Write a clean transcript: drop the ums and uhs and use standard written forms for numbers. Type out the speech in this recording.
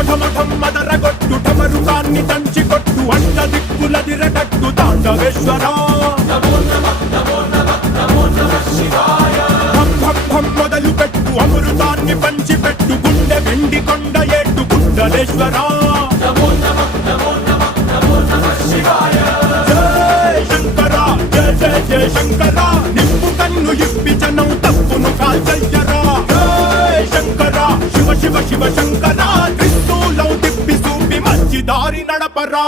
మదరగొట్టు ఠమరుకాన్ని దంచి కొట్టు అంట దిక్కులదిరగట్టు తాండవేశ్వరా మొదలు పెట్టు అమృతాన్ని పంచి పెట్టు గుండె వెండి కొండ ఏట్టు గుండలేశ్వరా జయ శంకర జయ జయ జయ శంకర నిప్పు కన్ను ఇప్పి జనం తప్పును కాల్చయ్యరా జయ శంకర శివ శివ శివ శంకర త్రిశూలం తిప్పి చూపి మంచి దారి నడపరా